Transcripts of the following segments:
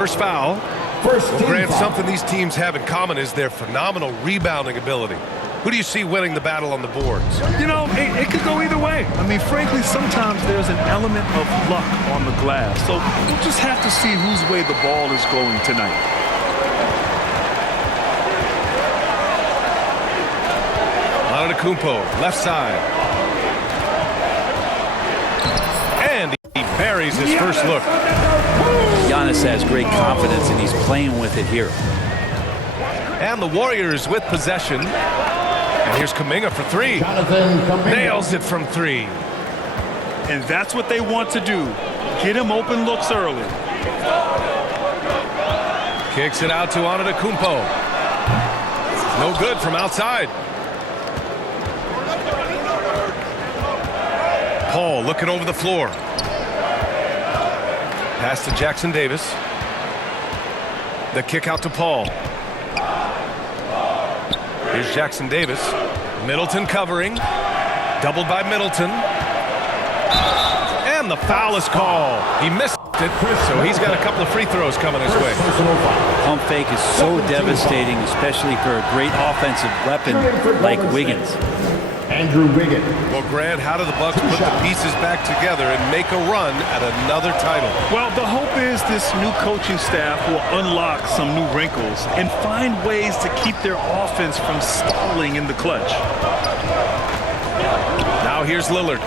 First foul. Well, Grant, something these teams have in common is their phenomenal rebounding ability. Who do you see winning the battle on the boards? You know, it could go either way. I mean, frankly, sometimes there's an element of luck on the glass. So we'll just have to see whose way the ball is going tonight. Antetokounmpo, left side. And he buries his first look. Giannis has great confidence, and he's playing with it here. And the Warriors with possession. And here's Kuminga for three. Nails it from three. And that's what they want to do. Get him open looks early. Kicks it out to Antetokounmpo. No good from outside. Paul looking over the floor. Pass to Jackson Davis. The kick out to Paul. Here's Jackson Davis. Middleton covering. Doubled by Middleton. And the foul is called. He missed it, so he's got a couple of free throws coming his way. Pump fake is so devastating, especially for a great offensive weapon like Wiggins. Andrew Wiggins. Well, Grant, how do the Bucks put the pieces back together and make a run at another title? Well, the hope is this new coaching staff will unlock some new wrinkles and find ways to keep their offense from stalling in the clutch. Now here's Lillard.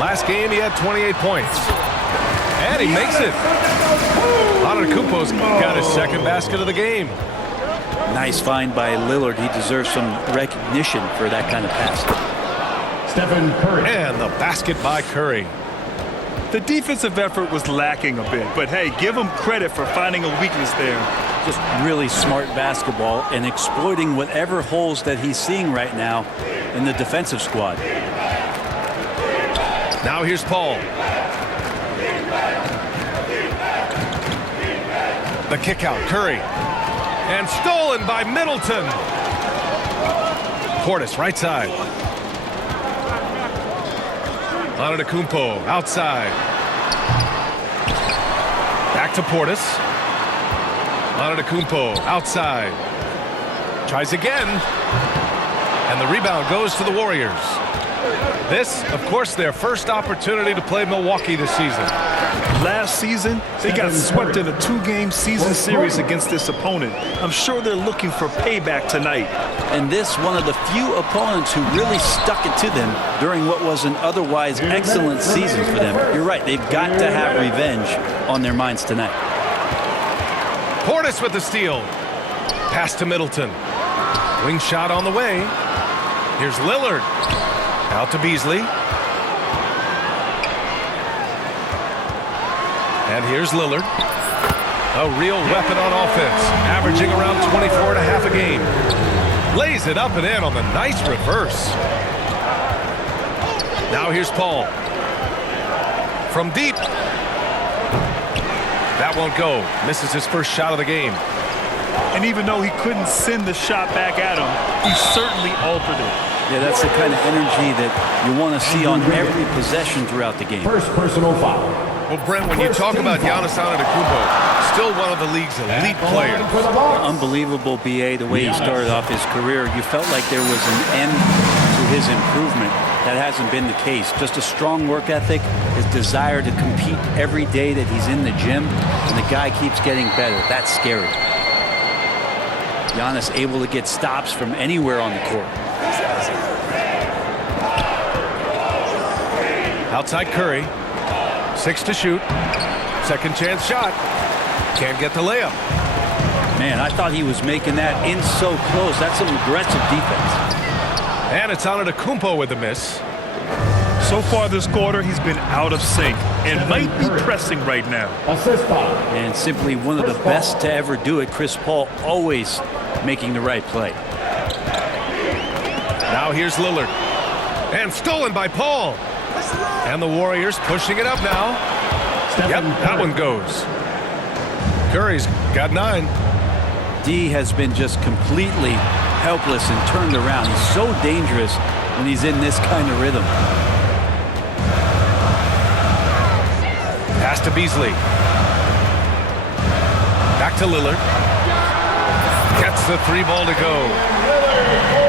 Last game he had 28 points. And he makes it. Antetokounmpo's got his second basket of the game. Nice find by Lillard. He deserves some recognition for that kind of pass. Stephen Curry. And the basket by Curry. The defensive effort was lacking a bit, but hey, give him credit for finding a weakness there. Just really smart basketball and exploiting whatever holes that he's seeing right now in the defensive squad. Now here's Paul. The kick out, Curry. And stolen by Middleton. Portis, right side. Antetokounmpo, outside. Back to Portis. Antetokounmpo, outside. Tries again. And the rebound goes to the Warriors. This, of course, their first opportunity to play Milwaukee this season. Last season, they got swept in a two-game season series against this opponent. I'm sure they're looking for payback tonight. And this, one of the few opponents who really stuck it to them during what was an otherwise excellent season for them. You're right, they've got to have revenge on their minds tonight. Portis with the steal. Pass to Middleton. Wing shot on the way. Here's Lillard. Out to Beasley. And here's Lillard. A real weapon on offense, averaging around 24 and a half a game. Lays it up and in on the nice reverse. Now here's Paul. From deep. That won't go. Misses his first shot of the game. And even though he couldn't send the shot back at him, he certainly altered it. Yeah, that's the kind of energy that you want to see on every possession throughout the game. First personal foul. Well, Brent, when you talk about Giannis Antetokounmpo, still one of the league's elite players. Unbelievable, BA, the way he started off his career. You felt like there was an end to his improvement. That hasn't been the case. Just a strong work ethic, his desire to compete every day that he's in the gym, and the guy keeps getting better. That's scary. Giannis able to get stops from anywhere on the court. Outside Curry. 6 to shoot. Second chance shot. Can't get the layup. Man, I thought he was making that in so close. That's some aggressive defense. And it's Antetokounmpo with the miss. So far this quarter, he's been out of sync and might be pressing right now. Assist foul. And simply one of the best to ever do it. Chris Paul always making the right play. Now here's Lillard. And stolen by Paul. And the Warriors pushing it up now. Yep, that one goes. Curry's got 9. D has been just completely helpless and turned around. He's so dangerous when he's in this kind of rhythm. Pass to Beasley. Back to Lillard. Gets the 3 ball to go.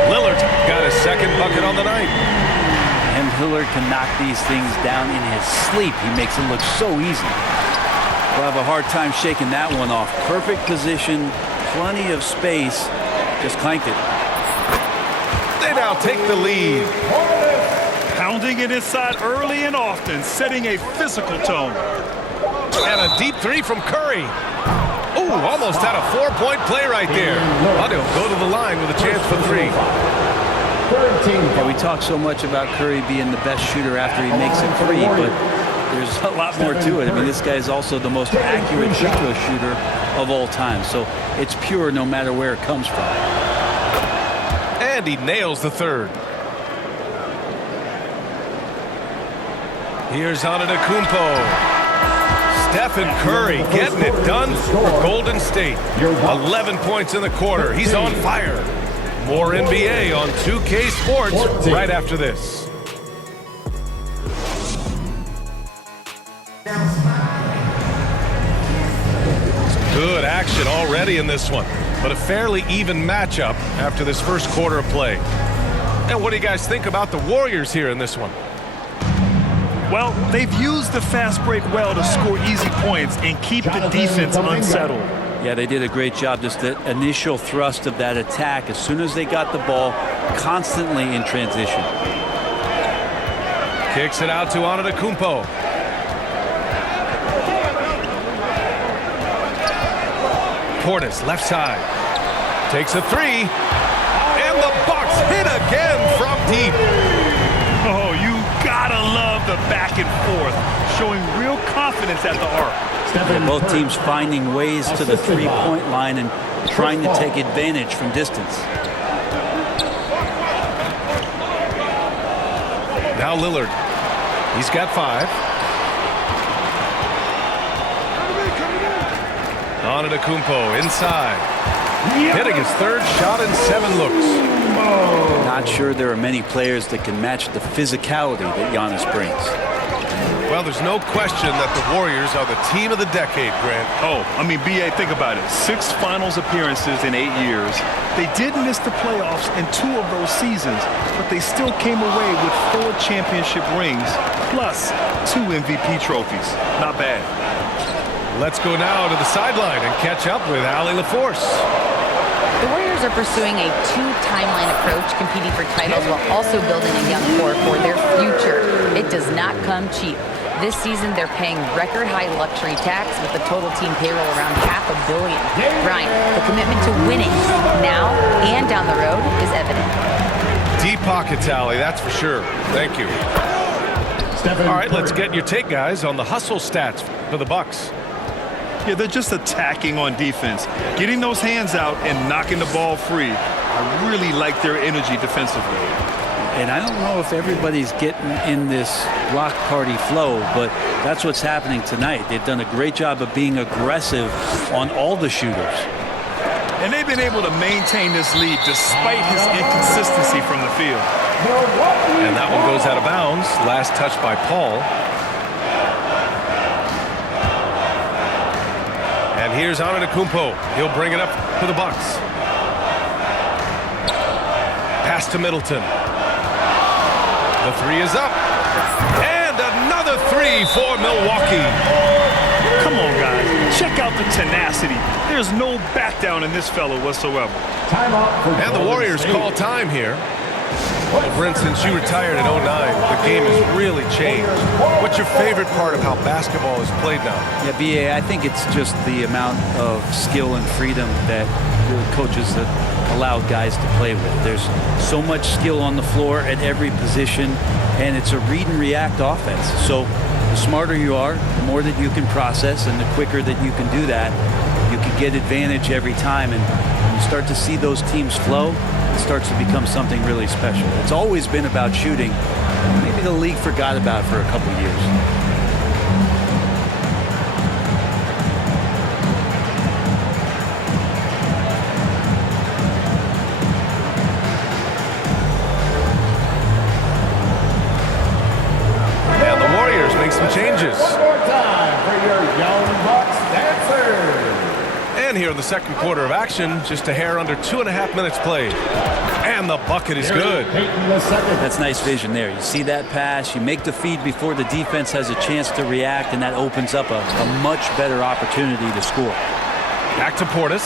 Lillard got his second bucket on the night. And Lillard can knock these things down in his sleep. He makes it look so easy. We'll have a hard time shaking that one off. Perfect position, plenty of space. Just clanked it. They now take the lead. Pounding it inside early and often, setting a physical tone. And a deep 3 from Curry. Ooh, almost had a 4-point play right there. But he'll go to the line with a chance for 3. Yeah, we talk so much about Curry being the best shooter after he makes a 3, but there's a lot more to it. I mean, this guy is also the most accurate free throw shooter of all time. So it's pure no matter where it comes from. And he nails the 3rd. Here's Antetokounmpo. Stephen Curry getting it done for Golden State. 11 points in the quarter. He's on fire. More NBA on 2K Sports right after this. Good action already in this one, but a fairly even matchup after this first quarter of play. And what do you guys think about the Warriors here in this one? Well, they've used the fast break well to score easy points and keep the defense unsettled. Yeah, they did a great job. Just the initial thrust of that attack, as soon as they got the ball, constantly in transition. Kicks it out to Antetokounmpo. Portis, left side. Takes a 3. And the Bucks hit again from deep. Oh, you gotta love the back and forth, showing real confidence at the arc. Yeah, both teams finding ways to the 3-point line and trying to take advantage from distance. Now Lillard. He's got 5. Antetokounmpo inside. Hitting his 3rd shot in 7 looks. Not sure there are many players that can match the physicality that Giannis brings. Well, there's no question that the Warriors are the team of the decade, Grant. Oh, I mean, B.A., think about it. 6 finals appearances in 8 years. They did miss the playoffs in 2 of those seasons, but they still came away with 4 championship rings, plus 2 MVP trophies. Not bad. Let's go now to the sideline and catch up with Allie LaForce. The Warriors are pursuing a 2-timeline approach, competing for titles while also building a young core for their future. It does not come cheap. This season, they're paying record-high luxury tax with the total team payroll around $500 million. Brian, the commitment to winning now and down the road is evident. Deep pockets, Allie, that's for sure. Thank you. All right, let's get your take, guys, on the hustle stats for the Bucks. Yeah, they're just attacking on defense, getting those hands out and knocking the ball free. I really like their energy defensively. And I don't know if everybody's getting in this block party flow, but that's what's happening tonight. They've done a great job of being aggressive on all the shooters. And they've been able to maintain this lead despite his inconsistency from the field. And that one goes out of bounds. Last touch by Paul. And here's Antetokounmpo. He'll bring it up for the Bucks. Pass to Middleton. The 3 is up. And another 3 for Milwaukee. Come on, guys. Check out the tenacity. There's no back down in this fellow whatsoever. And the Warriors call time here. Well, Brent, since you retired in 09, the game has really changed. What's your favorite part of how basketball is played now? Yeah, B.A., I think it's just the amount of skill and freedom that the coaches have allowed guys to play with. There's so much skill on the floor at every position, and it's a read and react offense. So the smarter you are, the more that you can process, and the quicker that you can do that, you can get advantage every time. And when you start to see those teams flow, it starts to become something really special. It's always been about shooting. Maybe the league forgot about it for a couple years. And the Warriors make some changes. One more time for your young Bucks dancers. And here in the second quarter of action. Just a hair under 2.5 minutes played. And the bucket is good. That's nice vision there. You see that pass, you make the feed before the defense has a chance to react, and that opens up a much better opportunity to score. Back to Portis.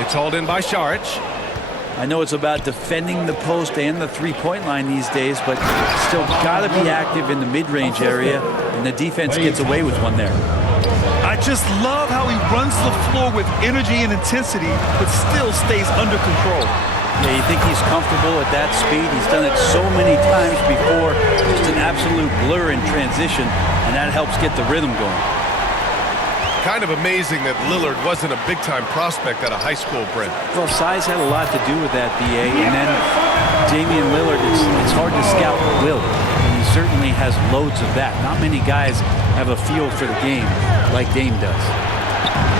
It's hauled in by Saric. I know it's about defending the post and the three-point line these days, but still got to be active in the mid-range area, and the defense gets away with one there. I just love how he runs the floor with energy and intensity, but still stays under control. Yeah, you think he's comfortable at that speed? He's done it so many times before. Just an absolute blur in transition, and that helps get the rhythm going. Kind of amazing that Lillard wasn't a big-time prospect at a high school, Brent. Well, size had a lot to do with that, B.A. And then Damian Lillard, it's hard to scout Lillard. And he certainly has loads of that. Not many guys have a feel for the game like Dame does.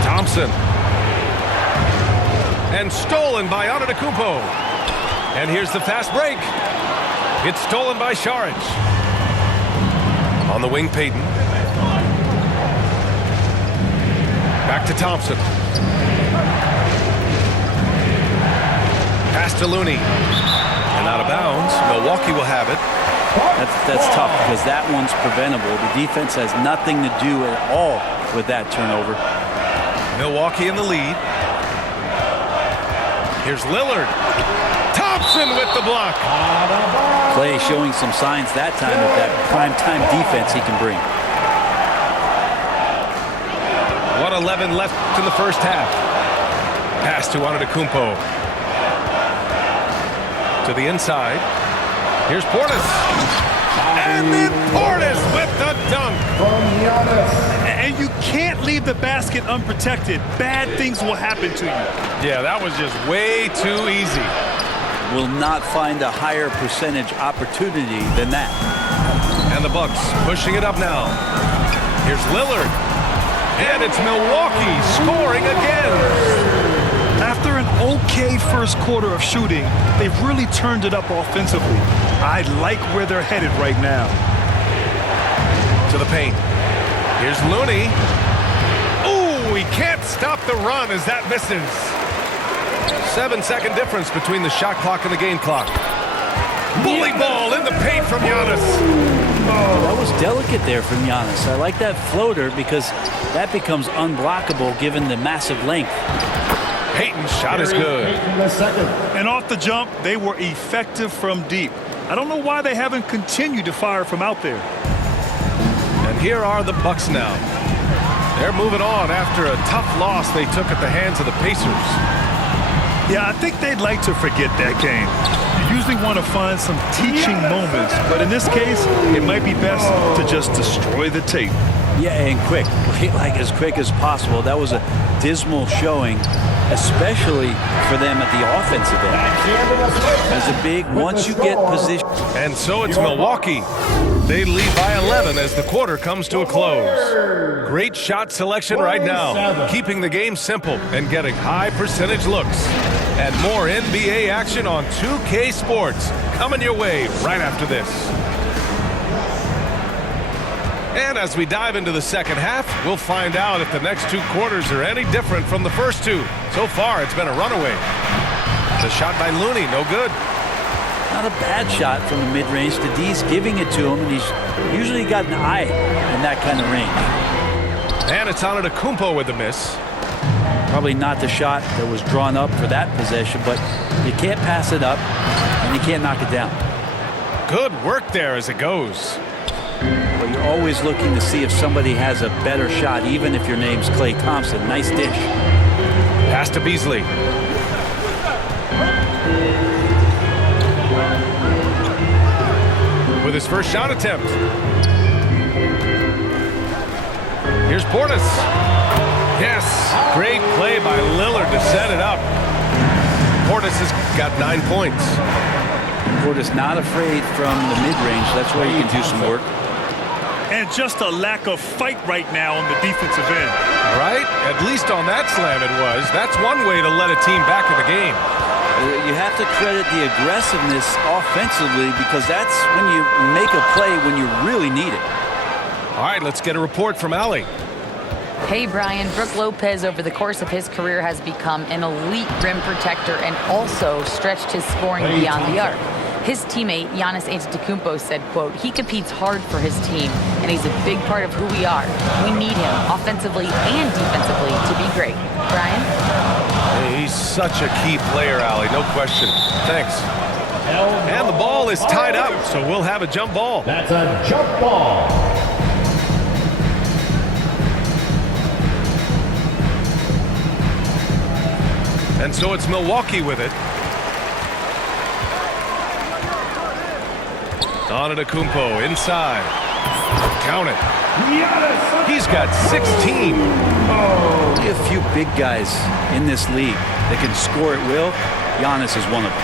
Thompson. And stolen by Antetokounmpo. And here's the fast break. It's stolen by Saric. On the wing, Payton. Back to Thompson. Pass to Looney. And out of bounds. Milwaukee will have it. That's tough because that one's preventable. The defense has nothing to do at all with that turnover. Milwaukee in the lead. Here's Lillard. Thompson with the block. Clay showing some signs that time of that prime-time defense he can bring. 1:11 left in the first half. Pass to Antetokounmpo. To the inside. Here's Portis. And then Portis with the dunk. And you can't leave the basket unprotected. Bad things will happen to you. Yeah, that was just way too easy. Will not find a higher percentage opportunity than that. And the Bucks pushing it up now. Here's Lillard. And it's Milwaukee scoring again. After an okay first quarter of shooting, they've really turned it up offensively. I like where they're headed right now. To the paint. Here's Looney. Ooh, he can't stop the run as that misses. 7-second difference between the shot clock and the game clock. Bully ball in the paint from Giannis. That was delicate there from Giannis. I like that floater because that becomes unblockable given the massive length. Payton's shot is good. And off the jump, they were effective from deep. I don't know why they haven't continued to fire from out there. And here are the Bucks now. They're moving on after a tough loss they took at the hands of the Pacers. Yeah, I think they'd like to forget that game. You usually want to find some teaching moments, but in this case, it might be best to just destroy the tape. Yeah, and quick. Like as quick as possible. That was a dismal showing, especially for them at the offensive end. As a big, once you get position. And so it's Milwaukee. They lead by 11 as the quarter comes to a close. Great shot selection right now, keeping the game simple and getting high percentage looks. And more NBA action on 2K Sports coming your way right after this. And as we dive into the second half, we'll find out if the next two quarters are any different from the first two. So far, it's been a runaway. The shot by Looney, no good. Not a bad shot from the mid-range. The D's giving it to him, and he's usually got an eye in that kind of range. And it's Antetokounmpo with the miss. Probably not the shot that was drawn up for that possession, but you can't pass it up, and you can't knock it down. Good work there as it goes. But you're always looking to see if somebody has a better shot, even if your name's Klay Thompson. Nice dish. Pass to Beasley. With his first shot attempt. Here's Portis. Yes, great play by Lillard to set it up. Portis has got 9 points. Portis not afraid from the mid-range. That's where you can do some work. And just a lack of fight right now on the defensive end. Right? At least on that slam it was. That's one way to let a team back in the game. You have to credit the aggressiveness offensively because that's when you make a play when you really need it. All right, let's get a report from Allie. Hey, Brian. Brook Lopez, over the course of his career, has become an elite rim protector and also stretched his scoring beyond the arc. His teammate, Giannis Antetokounmpo, said, quote, "He competes hard for his team, and he's a big part of who we are. We need him offensively and defensively to be great." Brian? He's such a key player, Allie, no question. Thanks. And the ball is tied up, so we'll have a jump ball. That's a jump ball. And so it's Milwaukee with it. Antetokounmpo inside. Count it. He's got 16. Only a few big guys in this league that can score at will. Giannis is one of them.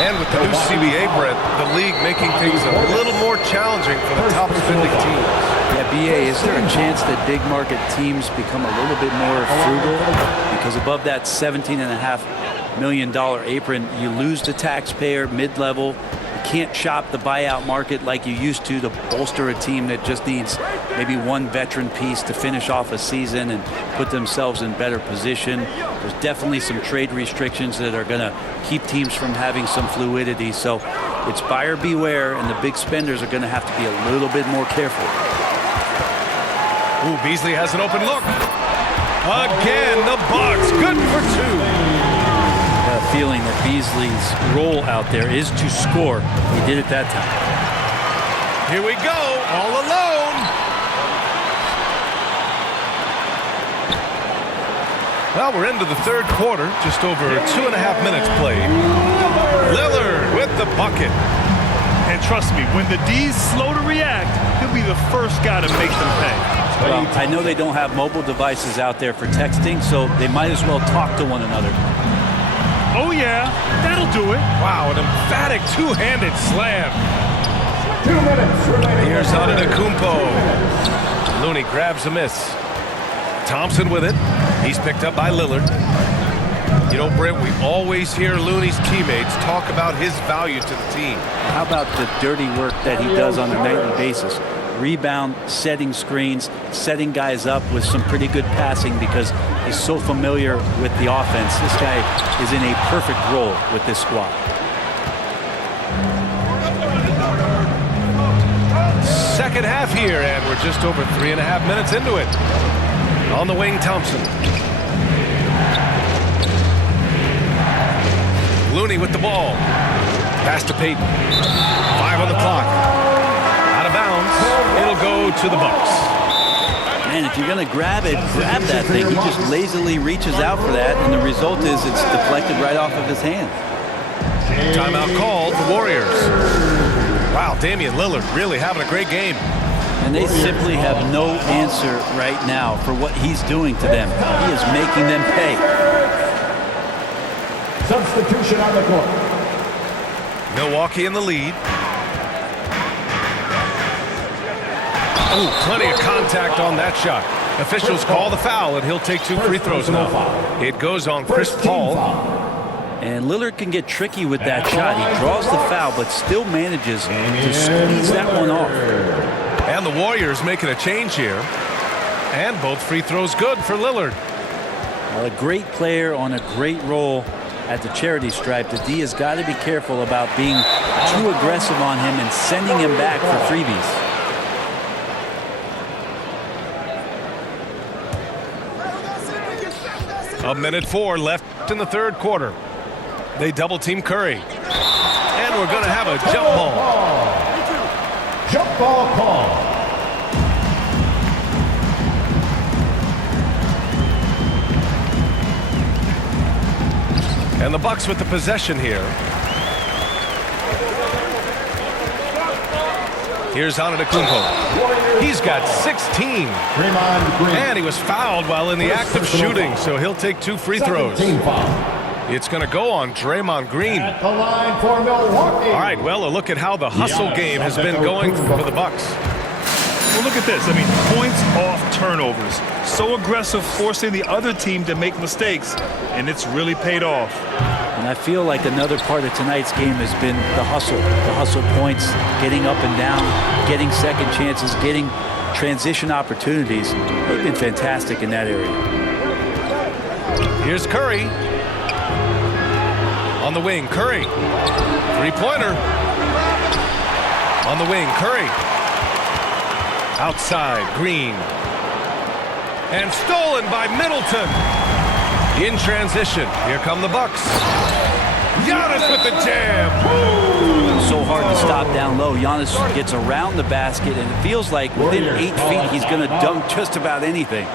And with the new CBA, Brett, the league making things a little more challenging for the top spending teams. Yeah, BA, is there a chance that big market teams become a little bit more frugal? Because above that $17.5 million apron, you lose the taxpayer mid-level. You can't shop the buyout market like you used to bolster a team that just needs maybe one veteran piece to finish off a season and put themselves in better position. There's definitely some trade restrictions that are going to keep teams from having some fluidity. So it's buyer beware, and the big spenders are going to have to be a little bit more careful. Ooh, Beasley has an open look. Again, the Bucks. Good for two. Feeling that Beasley's role out there is to score. He did it that time. Here we go, all alone. Well, we're into the third quarter, just over 2.5 minutes played. Lillard with the bucket. And trust me, when the D's slow to react, he'll be the first guy to make them pay. Well, I know they don't have mobile devices out there for texting, so they might as well talk to one another. Oh, yeah, that'll do it. Wow, an emphatic two-handed slam. 2 minutes remaining. Here's Antetokounmpo. Looney grabs a miss. Thompson with it. He's picked up by Lillard. You know, Brent, we always hear Looney's teammates talk about his value to the team. How about the dirty work that he does on a nightly basis? Rebound, setting screens, setting guys up with some pretty good passing because he's so familiar with the offense. This guy is in a perfect role with this squad. Second half here, and we're just over 3.5 minutes into it. On the wing, Thompson. Looney with the ball. Pass to Payton. 5 on the clock. Out of bounds. It'll go to the Bucks. Man, if you're going to grab it, grab that thing. He just lazily reaches out for that, and the result is it's deflected right off of his hand. Timeout called, the Warriors. Wow, Damian Lillard really having a great game. And they simply have no answer right now for what he's doing to them. He is making them pay. Substitution on the court. Milwaukee in the lead. Ooh, plenty of contact on that shot. Officials call the foul, and he'll take 2 free throws now. It goes on Chris Paul. And Lillard can get tricky with that shot. He draws the foul, but still manages to squeeze that one off. And the Warriors making a change here. And both free throws good for Lillard. Well, a great player on a great role at the charity stripe. The D has got to be careful about being too aggressive on him and sending him back for freebies. A minute 4 left in the third quarter. They double team Curry. And we're going to have a jump ball. Jump ball call. And the Bucks with the possession here. Here's Antetokounmpo. He's got 16. And he was fouled while in the act of shooting, so he'll take 2 free throws. It's going to go on Draymond Green. At the line for Milwaukee. All right, well, a look at how the hustle game has been going for the Bucks. Well, look at this. I mean, points off turnovers. So aggressive, forcing the other team to make mistakes, and it's really paid off. And I feel like another part of tonight's game has been the hustle. The hustle points, getting up and down, getting second chances, getting transition opportunities, they've been fantastic in that area. Here's Curry. On the wing, Curry. Three-pointer. On the wing, Curry. Outside, Green. And stolen by Middleton. In transition, here come the Bucks. Giannis with the jam. So hard to stop down low. Giannis gets around the basket, and it feels like within 8 feet he's going to dunk just about anything.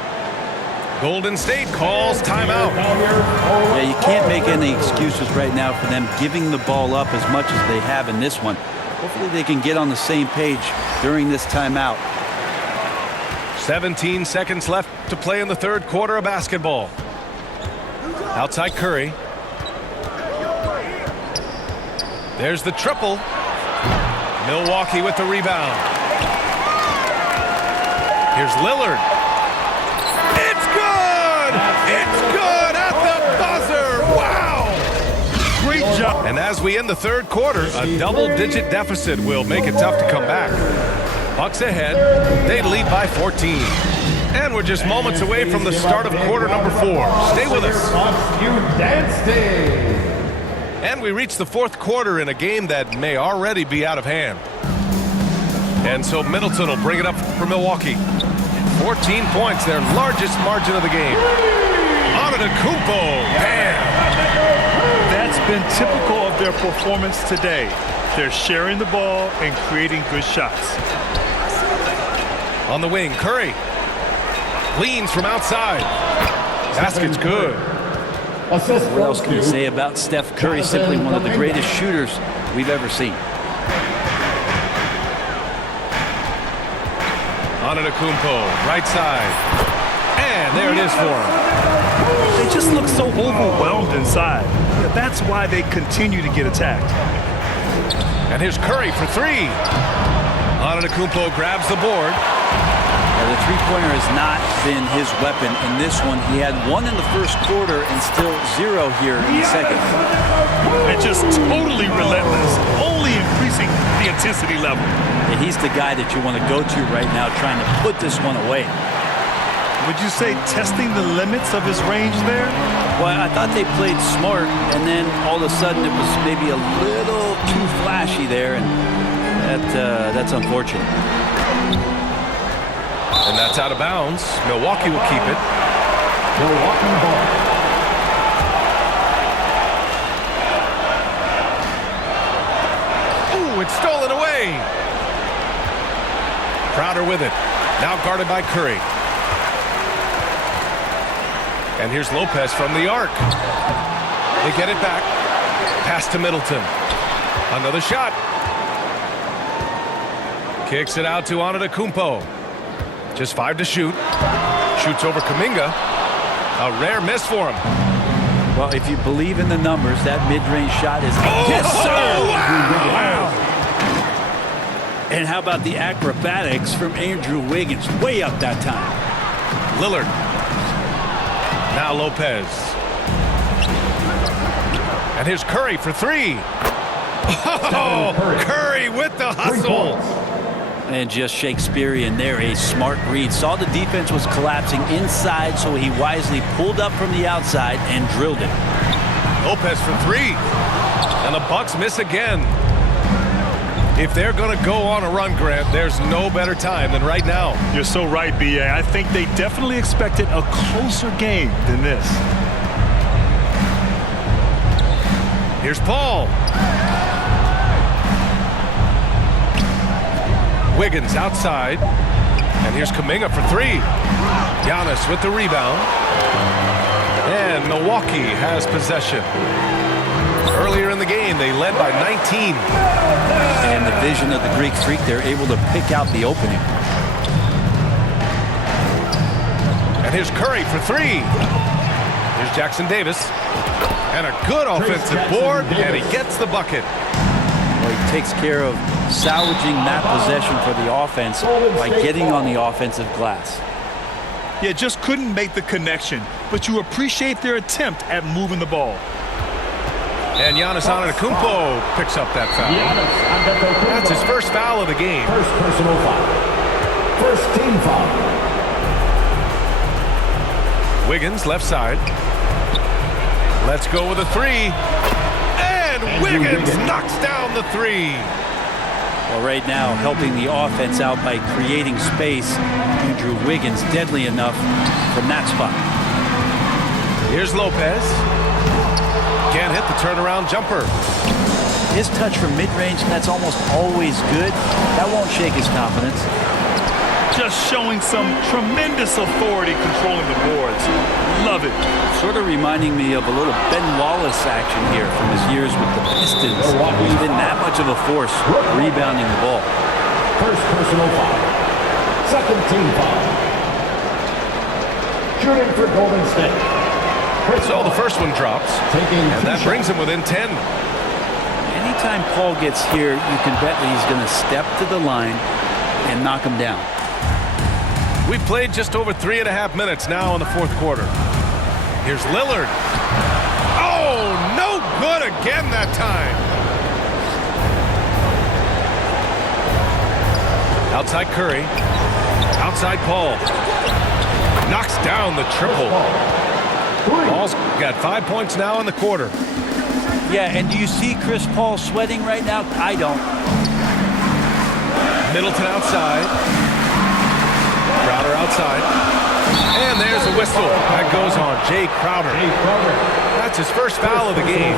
Golden State calls timeout. Yeah, you can't make any excuses right now for them giving the ball up as much as they have in this one. Hopefully they can get on the same page during this timeout. 17 seconds left to play in the third quarter of basketball. Outside Curry. There's the triple. Milwaukee with the rebound. Here's Lillard. It's good! It's good at the buzzer! Wow! Great job. And as we end the third quarter, a double-digit deficit will make it tough to come back. Bucks ahead. They lead by 14. And we're just moments away from the start of quarter number 4. Stay with us. And we reach the fourth quarter in a game that may already be out of hand. And so Middleton will bring it up for Milwaukee. 14 points, their largest margin of the game. Antetokounmpo, bam! That's been typical of their performance today. They're sharing the ball and creating good shots. On the wing, Curry. Leans from outside. Basket's good. What else can you say about Steph Curry? Simply one of the greatest shooters we've ever seen. Antetokounmpo, right side. And there it is for him. They just look so overwhelmed inside. Yeah, that's why they continue to get attacked. And here's Curry for three. Antetokounmpo grabs the board. The three-pointer has not been his weapon in this one. He had one in the first quarter and still 0 here in the second. And just totally relentless, only increasing the intensity level. Yeah, he's the guy that you want to go to right now, trying to put this one away. Would you say testing the limits of his range there? Well, I thought they played smart, and then all of a sudden it was maybe a little too flashy there, and that's unfortunate. And that's out of bounds. Milwaukee will keep it. Milwaukee ball. Ooh, it's stolen away. Crowder with it. Now guarded by Curry. And here's Lopez from the arc. They get it back. Pass to Middleton. Another shot. Kicks it out to Antetokounmpo. Just 5 to shoot. Shoots over Kuminga. A rare miss for him. Well, if you believe in the numbers, that mid-range shot is... Yes, sir! Wow! And how about the acrobatics from Andrew Wiggins? Way up that time. Lillard. Now Lopez. And here's Curry for three. Oh, Curry with the hustle. And just Shakespearean there, a smart read. Saw the defense was collapsing inside, so he wisely pulled up from the outside and drilled it. Lopez for three. And the Bucks miss again. If they're going to go on a run, Grant, there's no better time than right now. You're so right, B.A. I think they definitely expected a closer game than this. Here's Paul. Wiggins outside. And here's Kuminga for three. Giannis with the rebound. And Milwaukee has possession. Earlier in the game, they led by 19. And the vision of the Greek Freak, they're able to pick out the opening. And here's Curry for three. Here's Jackson Davis. And a good offensive board, and he gets the bucket. Well, he takes care of salvaging that possession for the offense by getting on the offensive glass. Yeah, just couldn't make the connection, but you appreciate their attempt at moving the ball. And Giannis Antetokounmpo picks up that foul. That's his first foul of the game. First personal foul. First team foul. Wiggins, left side. Let's go with a three. And Wiggins knocks down the three. Well, right now, helping the offense out by creating space, Andrew Wiggins deadly enough from that spot. Here's Lopez. Can't hit the turnaround jumper. His touch from mid-range, that's almost always good. That won't shake his confidence. Just showing some tremendous authority controlling the boards. Love it. Sort of reminding me of a little Ben Wallace action here from his years with the Pistons. He's been that much of a force rebounding the ball. First personal foul. Second team foul. Shooting for Golden State. So the first one drops. And that brings him within 10. Anytime Paul gets here, you can bet that he's going to step to the line and knock him down. We've played just over 3.5 minutes now in the fourth quarter. Here's Lillard. Oh, no good again that time. Outside Curry. Outside Paul. Knocks down the triple. Paul's got 5 points now in the quarter. Yeah, and do you see Chris Paul sweating right now? I don't. Middleton outside. Crowder outside. And there's a whistle. That goes on Jay Crowder. That's his first foul of the game.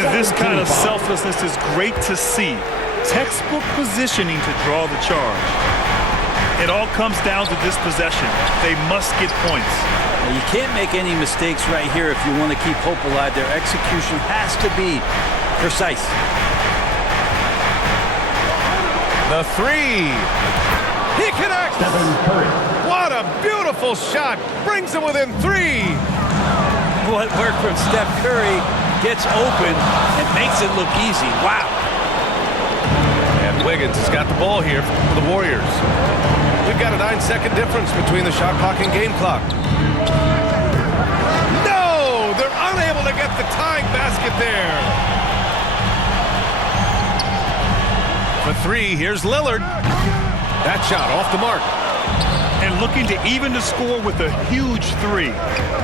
And this kind of selflessness is great to see. Textbook positioning to draw the charge. It all comes down to this possession. They must get points. Now, you can't make any mistakes right here if you want to keep hope alive. Their execution has to be precise. The three. He connects. What a beautiful shot. Brings him within 3. What work from Steph Curry gets open and makes it look easy. Wow. And Wiggins has got the ball here for the Warriors. We've got a 9-second difference between the shot clock and game clock. No! They're unable to get the tying basket there. For 3, here's Lillard. That shot off the mark. And looking to even the score with a huge 3.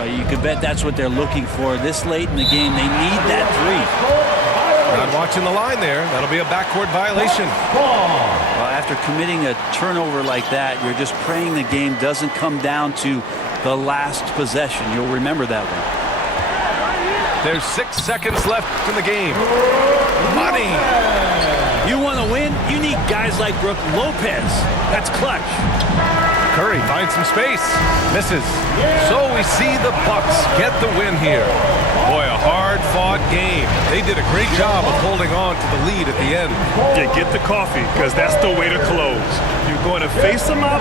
You could bet that's what they're looking for. This late in the game, they need that 3. Not watching the line there. That'll be a backcourt violation. Well, after committing a turnover like that, you're just praying the game doesn't come down to the last possession. You'll remember that one. There's 6 seconds left in the game. Money. You want to win? You need guys like Brook Lopez. That's clutch. Curry finds some space. Misses. So we see the Bucks get the win here. Boy, a hard-fought game. They did a great job of holding on to the lead at the end. Yeah, get the coffee, because that's the way to close. You're going to face them up.